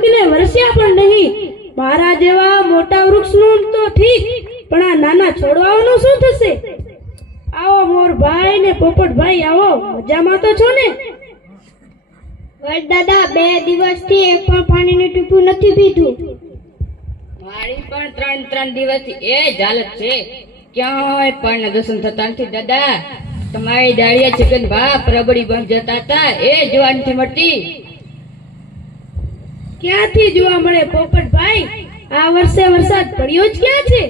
મૂકીને વરસ્યા પણ નહીં. મારા જેવા મોટા વૃક્ષનું તો ઠીક, પણ આ નાના છોડવાઓનું શું થશે? આવો મોરભાઈ ને પોપટભાઈ, આવો, મજામાં તો છો ને? વડદાદા, 2 દિવસથી એક પણ પાણીનું ટીપું નથી પીધું. મારી પણ 3 દિવસથી એ જ હાલત છે. ક્યાંય પણ દર્શન થતા નથી. દાદા, તમારી ડાળિયા ચિકન બાપ રબડી બંધ જતા હતા, એ જોવા નથી મળતી. ક્યાંથી જોવા મળે પોપટભાઈ? આ વર્ષે વરસાદ પડ્યો જ ક્યાં છે?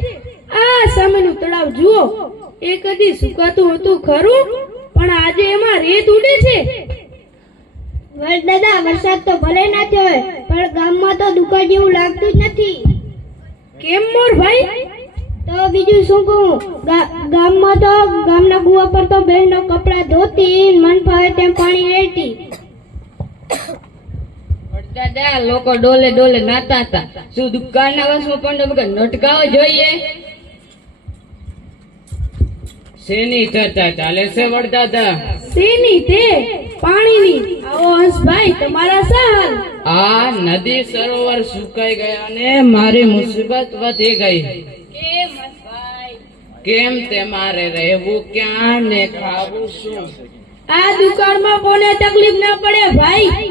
આ સામેનું તળાવ જુઓ, એ કદી સુકાતું હતું ખરું, પણ આજે એમાં રેત ઉડે છે. વડદાદા, વરસાદ તો ભલે ના થયો હોય, પણ ગામમાં તો દુકાળ જેવું લાગતું જ નથી. કેમ મોરભાઈ? તો બીજું શું કહું, ગામમાં તો ગામના કુવા પર તો બહેનો કપડા ધોતી, મન ફાવે તેમ પાણી રેડતી. દાદા, લોકો ડોલે ડોલે નાતા હતા. શું દુકાનના વર્ષમાં પણ નટકાવો જોઈએ? શેની ચર્ચા ચાલે છે વડદાદા? શેની તે? પાણીની. આવો હંસભાઈ, તમારા શા હાલ? આ નદી સરોવર સુકાઈ ગયા અને મારી મુસીબત વધી ગઈ. કેમ હંસભાઈ? કેમ તે મારે રહેવું ક્યાં ને ખાવું શું? આ દુકાળમાં કોને તકલીફ ના પડે ભાઈ?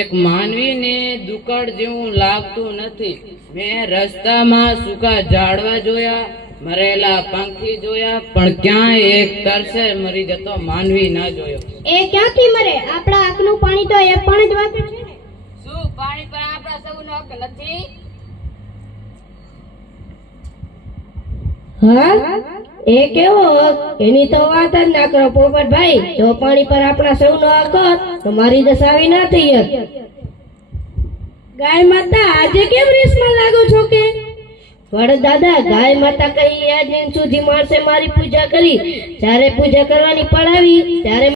એક માનવીને દુકાળ જેવું લાગતું નથી. મેં રસ્તામાં સૂકા ઝાડવા જોયા, મરેલા પંખી જોયા, પણ ક્યાંય એક તરસે મરી જતો માનવી ના જોયો. એ ક્યાંથી મરે? આપણા આંખનું પાણી તો એ પણ જ વાપરે છે ને. શું પાણી પર આપણા સૌનો હક નથી? હા, એ કેવો હક? એની તો વાત જ ના કરો પોપટભાઈ. જો પાણી પર આપણા સૌનો હક હોત તો મારી દશા આવી ના થઈ હોત. ગાય માતા, આજે કેમ રેસમાં લાગો છો કે? વડદાદા, ગાય માતા કઈ આજ દિન સુધી માણસે મારી પૂજા કરી. જ્યારે પૂજા કરવાની પડાવી ત્યારે